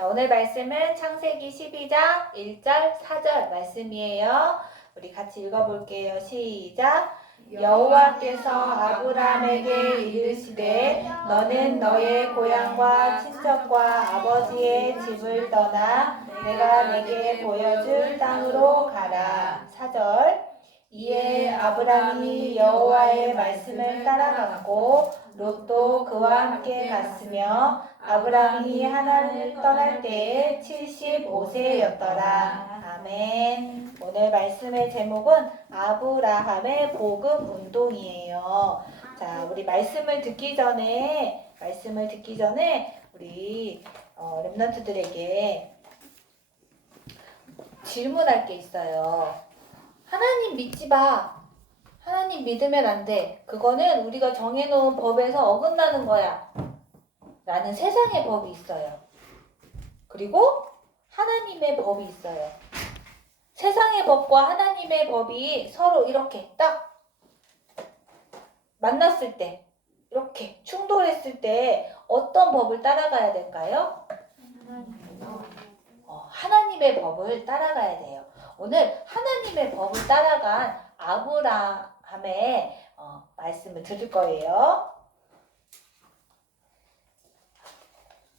자, 오늘 말씀은 창세기 12장 1절, 4절 말씀이에요. 우리 같이 읽어볼게요. 시작. 여호와께서 아브라함에게 이르시되 너는 너의 고향과 친척과 아버지의 집을 떠나 내가 내게 보여줄 땅으로 가라. 4절. 이에 아브라함이 여호와의 말씀을 따라갔고 롯도 그와 함께 갔으며 아브라함이 하란을 떠날 때에 75세였더라. 아멘. 오늘 말씀의 제목은 아브라함의 복음 운동이에요. 자, 우리 말씀을 듣기 전에 우리 랩런트들에게 질문할 게 있어요. 하나님 믿지 마. 하나님 믿으면 안 돼. 그거는 우리가 정해놓은 법에서 어긋나는 거야. 라는 세상의 법이 있어요. 그리고 하나님의 법이 있어요. 세상의 법과 하나님의 법이 서로 이렇게 딱 만났을 때, 이렇게 충돌했을 때 어떤 법을 따라가야 될까요? 하나님의 법을 따라가야 돼요. 오늘 하나님의 법을 따라간 아브라함의 말씀을 들을 거예요.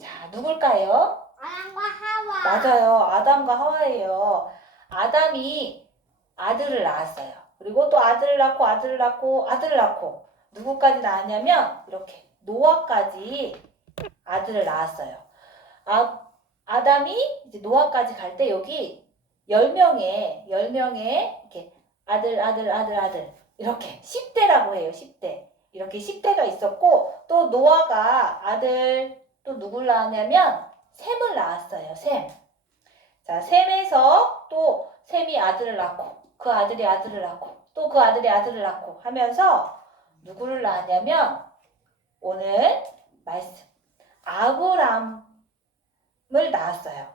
자, 누굴까요? 아담과 하와. 맞아요. 아담과 하와예요. 아담이 아들을 낳았어요. 그리고 또 아들을 낳고 누구까지 낳았냐면 이렇게 노아까지 아들을 낳았어요. 아담이 이제 노아까지 갈 때 여기 10명의 이렇게 아들 이렇게 10대라고 해요. 10대. 이렇게 10대가 있었고 또 노아가 아들 또 누굴 낳았냐면 셈을 낳았어요. 셈. 자, 셈에서 또 셈이 아들을 낳고 그 아들이 아들을 낳고 또 그 아들이 아들을 낳고 하면서 누구를 낳았냐면 오늘 말씀 아브람을 낳았어요.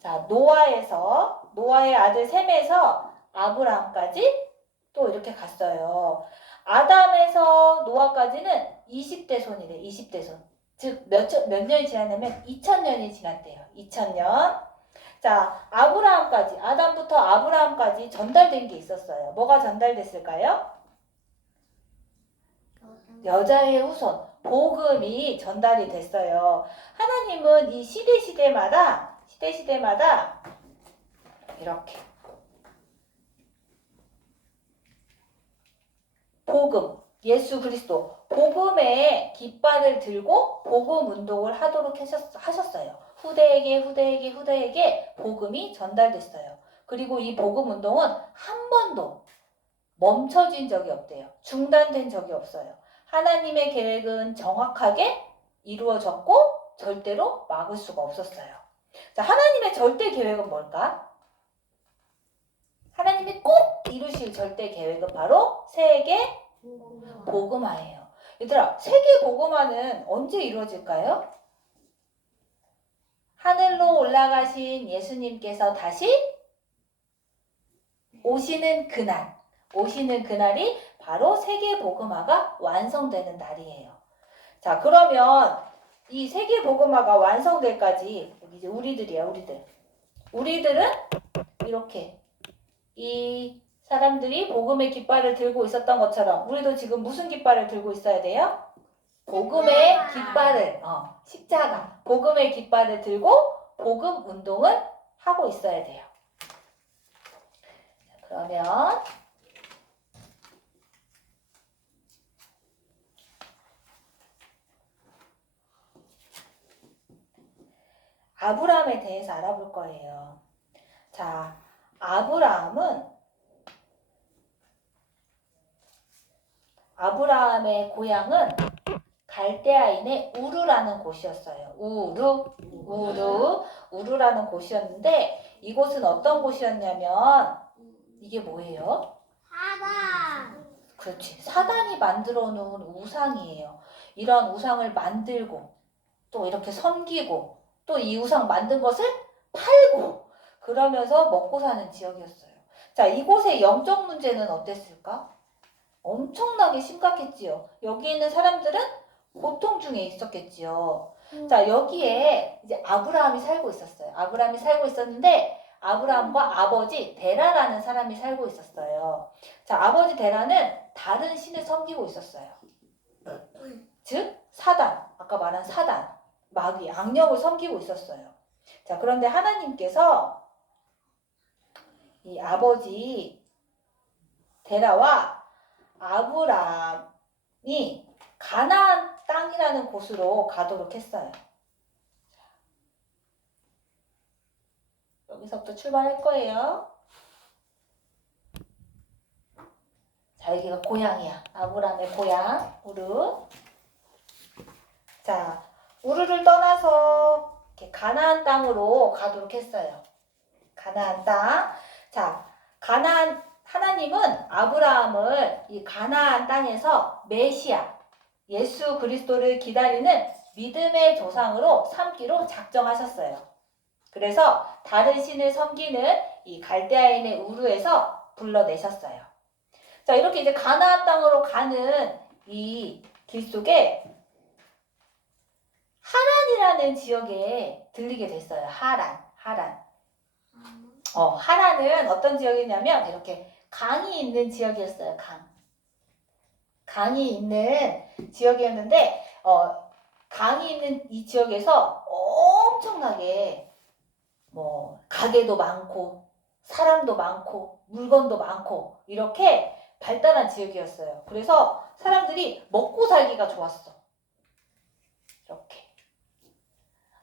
자, 노아의 아들 셈에서 아브람까지 또 이렇게 갔어요. 아담에서 노아까지는 20대 손이래. 20대 손. 즉 몇 년이 지났냐면 2000년이 지났대요. 2000년. 자, 아브라함까지, 아담부터 아브라함까지 전달된 게 있었어요. 뭐가 전달됐을까요? 여자의 후손, 복음이 전달이 됐어요. 하나님은 이 시대마다 이렇게 복음, 예수 그리스도, 복음의 깃발을 들고 복음 운동을 하도록 하셨어요. 후대에게 복음이 전달됐어요. 그리고 이 복음 운동은 한 번도 멈춰진 적이 없대요. 중단된 적이 없어요. 하나님의 계획은 정확하게 이루어졌고 절대로 막을 수가 없었어요. 자, 하나님의 절대 계획은 뭘까? 하나님이 꼭 이루실 절대 계획은 바로 세계 복음화예요. 얘들아, 세계 복음화는 언제 이루어질까요? 하늘로 올라가신 예수님께서 다시 오시는 그날이 바로 세계 복음화가 완성되는 날이에요. 자, 그러면 이 세계 복음화가 완성될까지 이제 우리들이야, 우리들은 이렇게 이 사람들이 복음의 깃발을 들고 있었던 것처럼 우리도 지금 무슨 깃발을 들고 있어야 돼요? 복음의 깃발을, 십자가, 복음의 깃발을 들고 복음 운동을 하고 있어야 돼요. 그러면 아브라함에 대해서 알아볼 거예요. 자, 아브라함의 고향은 갈대아인의 우르라는 곳이었어요. 우르라는 곳이었는데 이곳은 어떤 곳이었냐면 이게 뭐예요? 사단. 그렇지. 사단이 만들어 놓은 우상이에요. 이런 우상을 만들고 또 이렇게 섬기고 또 이 우상 만든 것을 팔고 그러면서 먹고 사는 지역이었어요. 자, 이곳의 영적 문제는 어땠을까? 엄청나게 심각했지요. 여기 있는 사람들은 고통 중에 있었겠지요. 자, 여기에 이제 아브라함이 살고 있었어요. 아브라함이 살고 있었는데 아브라함과 아버지 데라라는 사람이 살고 있었어요. 자, 아버지 데라는 다른 신을 섬기고 있었어요. 즉 사단, 아까 말한 사단, 마귀, 악령을 섬기고 있었어요. 자, 그런데 하나님께서 이 아버지 데라와 아브라함이 가나안 땅이라는 곳으로 가도록 했어요. 여기서부터 출발할 거예요. 자, 여기가 고향이야. 아브라함의 고향, 우르. 자, 우르를 떠나서 이렇게 가나안 땅으로 가도록 했어요. 가나안 땅. 자, 하나님은 아브라함을 이 가나안 땅에서 메시아, 예수 그리스도를 기다리는 믿음의 조상으로 삼기로 작정하셨어요. 그래서 다른 신을 섬기는 이 갈대아인의 우르에서 불러내셨어요. 자, 이렇게 이제 가나안 땅으로 가는 이 길 속에 하란이라는 지역에 들리게 됐어요. 하란. 하란은 어떤 지역이냐면 이렇게 강이 있는 지역이었어요. 강이 있는 지역이었는데 강이 있는 이 지역에서 엄청나게 가게도 많고 사람도 많고 물건도 많고 이렇게 발달한 지역이었어요. 그래서 사람들이 먹고 살기가 좋았어. 이렇게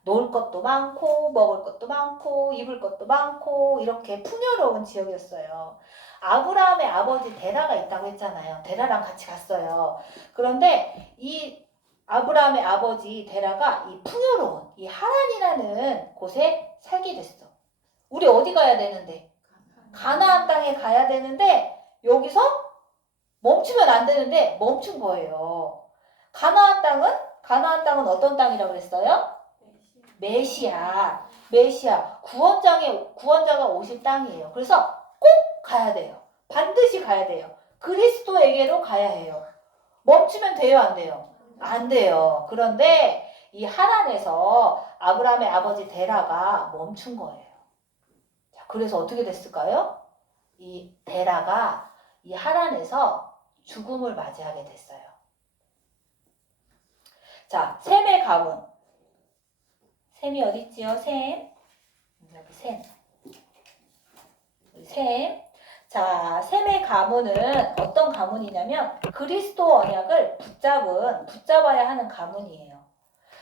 놀 것도 많고 먹을 것도 많고 입을 것도 많고 이렇게 풍요로운 지역이었어요. 아브라함의 아버지 데라가 있다고 했잖아요. 데라랑 같이 갔어요. 그런데 이 아브라함의 아버지 데라가 이 풍요로운 이 하란이라는 곳에 살게 됐어. 우리 어디 가야 되는데? 가나안 땅에 가야 되는데 여기서 멈추면 안 되는데 멈춘 거예요. 가나안 땅은 어떤 땅이라고 그랬어요? 메시아. 구원자가 오실 땅이에요. 그래서 꼭 가야 돼요. 반드시 가야 돼요. 그리스도에게로 가야 해요. 멈추면 돼요, 안 돼요? 안 돼요. 그런데 이 하란에서 아브라함의 아버지 데라가 멈춘 거예요. 자, 그래서 어떻게 됐을까요? 이 데라가 이 하란에서 죽음을 맞이하게 됐어요. 자, 셈의 가문. 셈이 어디 있지요? 셈. 여기 셈. 셈. 자, 셈의 가문은 어떤 가문이냐면 그리스도 언약을 붙잡아야 하는 가문이에요.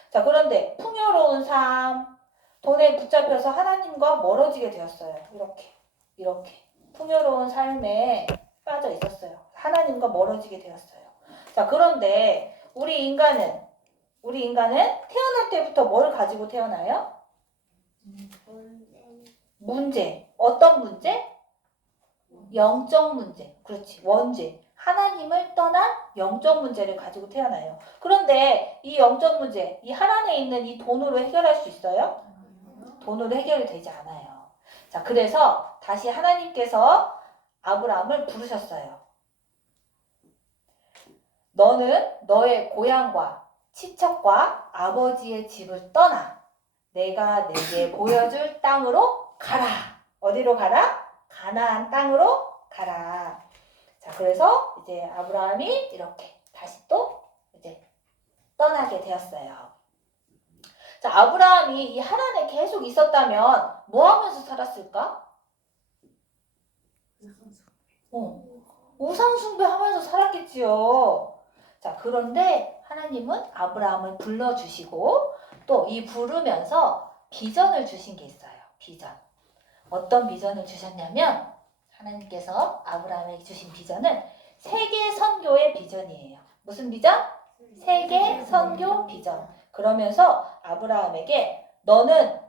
자, 그런데 풍요로운 삶, 돈에 붙잡혀서 하나님과 멀어지게 되었어요. 이렇게 풍요로운 삶에 빠져 있었어요. 하나님과 멀어지게 되었어요. 자, 그런데 우리 인간은 태어날 때부터 뭘 가지고 태어나요? 문제. 어떤 문제? 영적 문제. 그렇지. 원죄. 하나님을 떠난 영적 문제를 가지고 태어나요. 그런데 이 영적 문제, 이 하나님에 있는 이 돈으로 해결할 수 있어요? 돈으로 해결이 되지 않아요. 자, 그래서 다시 하나님께서 아브라함을 부르셨어요. 너는 너의 고향과 친척과 아버지의 집을 떠나 내가 내게 보여줄 땅으로 가라. 어디로 가라? 가나안 땅으로 가라. 자, 그래서 이제 아브라함이 이렇게 다시 또 이제 떠나게 되었어요. 자, 아브라함이 이 하란에 계속 있었다면 뭐 하면서 살았을까? 우상 숭배하면서 살았겠지요. 자, 그런데 하나님은 아브라함을 불러주시고 또 이 부르면서 비전을 주신 게 있어요. 비전. 어떤 비전을 주셨냐면 하나님께서 아브라함에게 주신 비전은 세계 선교의 비전이에요. 무슨 비전? 세계 선교 비전. 그러면서 아브라함에게 너는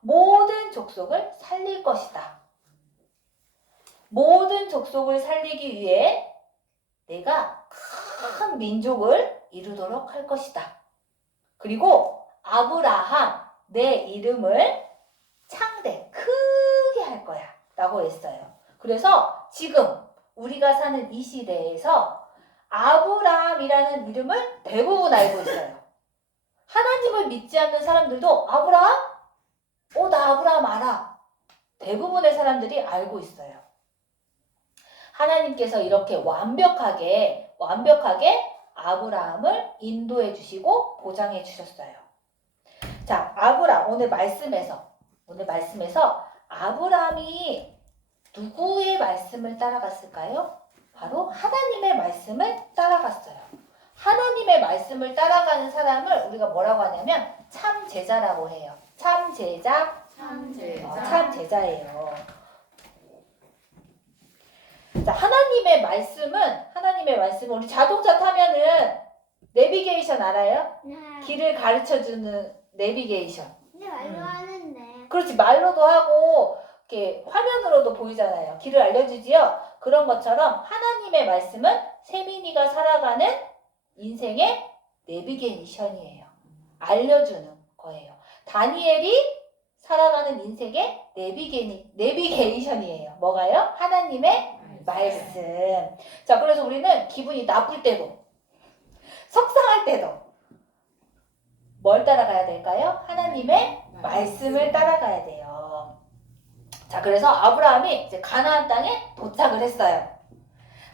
모든 족속을 살릴 것이다. 모든 족속을 살리기 위해 내가 큰 민족을 이루도록 할 것이다. 그리고 아브라함, 내 이름을 창대, 크게 할 거야. 라고 했어요. 그래서 지금 우리가 사는 이 시대에서 아브라함이라는 이름을 대부분 알고 있어요. 하나님을 믿지 않는 사람들도 아브라함? 나 아브라함 알아. 대부분의 사람들이 알고 있어요. 하나님께서 이렇게 완벽하게 아브라함을 인도해 주시고 보장해 주셨어요. 자, 아브라함 오늘 말씀에서 아브라함이 누구의 말씀을 따라갔을까요? 바로 하나님의 말씀을 따라갔어요. 하나님의 말씀을 따라가는 사람을 우리가 뭐라고 하냐면 참 제자라고 해요. 참 제자, 참 제자예요. 자, 하나님의 말씀은 우리 자동차 타면은 내비게이션 알아요? 네. 길을 가르쳐주는 내비게이션. 근데 말로 하는데. 그렇지, 말로도 하고 이렇게 화면으로도 보이잖아요. 길을 알려주지요. 그런 것처럼 하나님의 말씀은 세민이가 살아가는 인생의 내비게이션이에요. 알려주는 거예요. 다니엘이 살아가는 인생의 내비게이션이에요. 뭐가요? 하나님의 말씀. 자, 그래서 우리는 기분이 나쁠 때도 속상할 때도 뭘 따라가야 될까요? 하나님의 말씀을 따라가야 돼요. 자, 그래서 아브라함이 이제 가나안 땅에 도착을 했어요.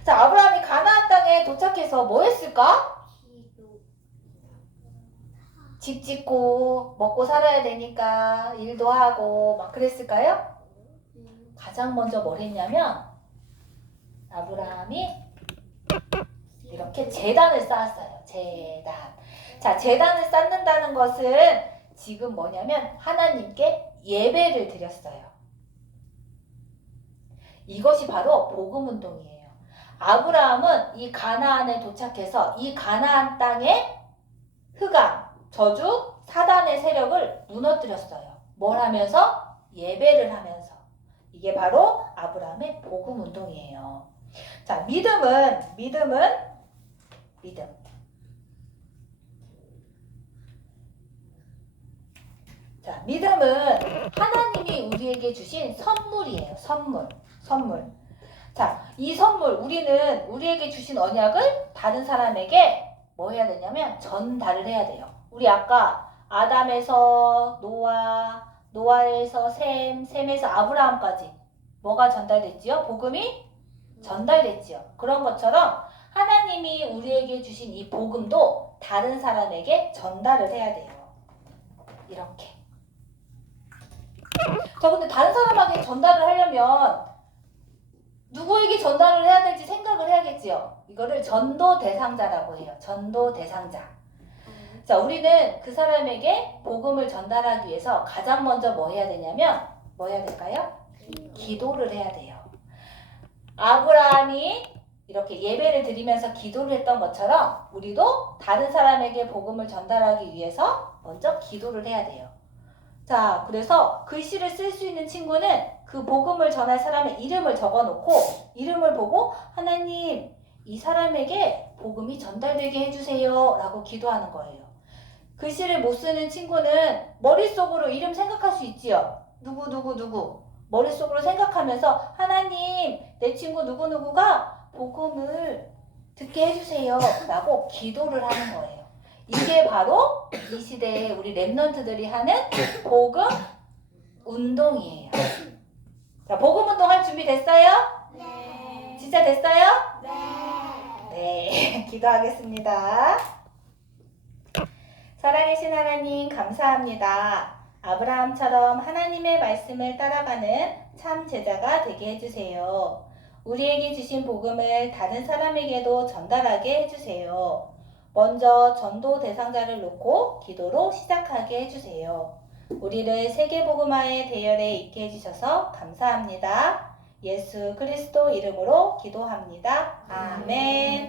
자, 아브라함이 가나안 땅에 도착해서 뭐 했을까? 집 짓고 먹고 살아야 되니까 일도 하고 막 그랬을까요? 가장 먼저 뭘 했냐면 아브라함이 이렇게 제단을 쌓았어요. 제단. 자, 제단을 쌓는다는 것은 지금 뭐냐면 하나님께 예배를 드렸어요. 이것이 바로 복음운동이에요. 아브라함은 이 가나안에 도착해서 이 가나안 땅의 흑암, 저주, 사단의 세력을 무너뜨렸어요. 뭘 하면서? 예배를 하면서. 이게 바로 아브라함의 복음운동이에요. 자, 믿음. 자, 믿음은 하나님이 우리에게 주신 선물이에요. 선물. 자, 이 선물, 우리에게 주신 언약을 다른 사람에게 뭐 해야 되냐면 전달을 해야 돼요. 우리 아까 아담에서 노아에서 셈에서 아브라함까지 뭐가 전달됐지요? 복음이 전달됐지요. 그런 것처럼 하나님이 우리에게 주신 이 복음도 다른 사람에게 전달을 해야 돼요. 이렇게. 자, 근데 다른 사람에게 전달을 하려면 누구에게 전달을 해야 될지 생각을 해야겠지요. 이거를 전도 대상자라고 해요. 전도 대상자. 자, 우리는 그 사람에게 복음을 전달하기 위해서 가장 먼저 뭐 해야 되냐면 뭐 해야 될까요? 기도를 해야 돼요. 아브라함이 이렇게 예배를 드리면서 기도를 했던 것처럼 우리도 다른 사람에게 복음을 전달하기 위해서 먼저 기도를 해야 돼요. 자, 그래서 글씨를 쓸 수 있는 친구는 그 복음을 전할 사람의 이름을 적어놓고 이름을 보고 하나님, 이 사람에게 복음이 전달되게 해주세요 라고 기도하는 거예요. 글씨를 못 쓰는 친구는 머릿속으로 이름 생각할 수 있지요. 누구 머릿속으로 생각하면서 하나님, 내 친구 누구누구가 복음을 듣게 해주세요 라고 기도를 하는 거예요. 이게 바로 이 시대에 우리 랩런트들이 하는 복음 운동이에요. 자, 복음 운동할 준비 됐어요? 네. 진짜 됐어요? 네. 네, 기도하겠습니다. 살아계신 하나님 감사합니다. 아브라함처럼 하나님의 말씀을 따라가는 참 제자가 되게 해주세요. 우리에게 주신 복음을 다른 사람에게도 전달하게 해주세요. 먼저 전도 대상자를 놓고 기도로 시작하게 해주세요. 우리를 세계복음화의 대열에 있게 해주셔서 감사합니다. 예수 그리스도 이름으로 기도합니다. 아멘.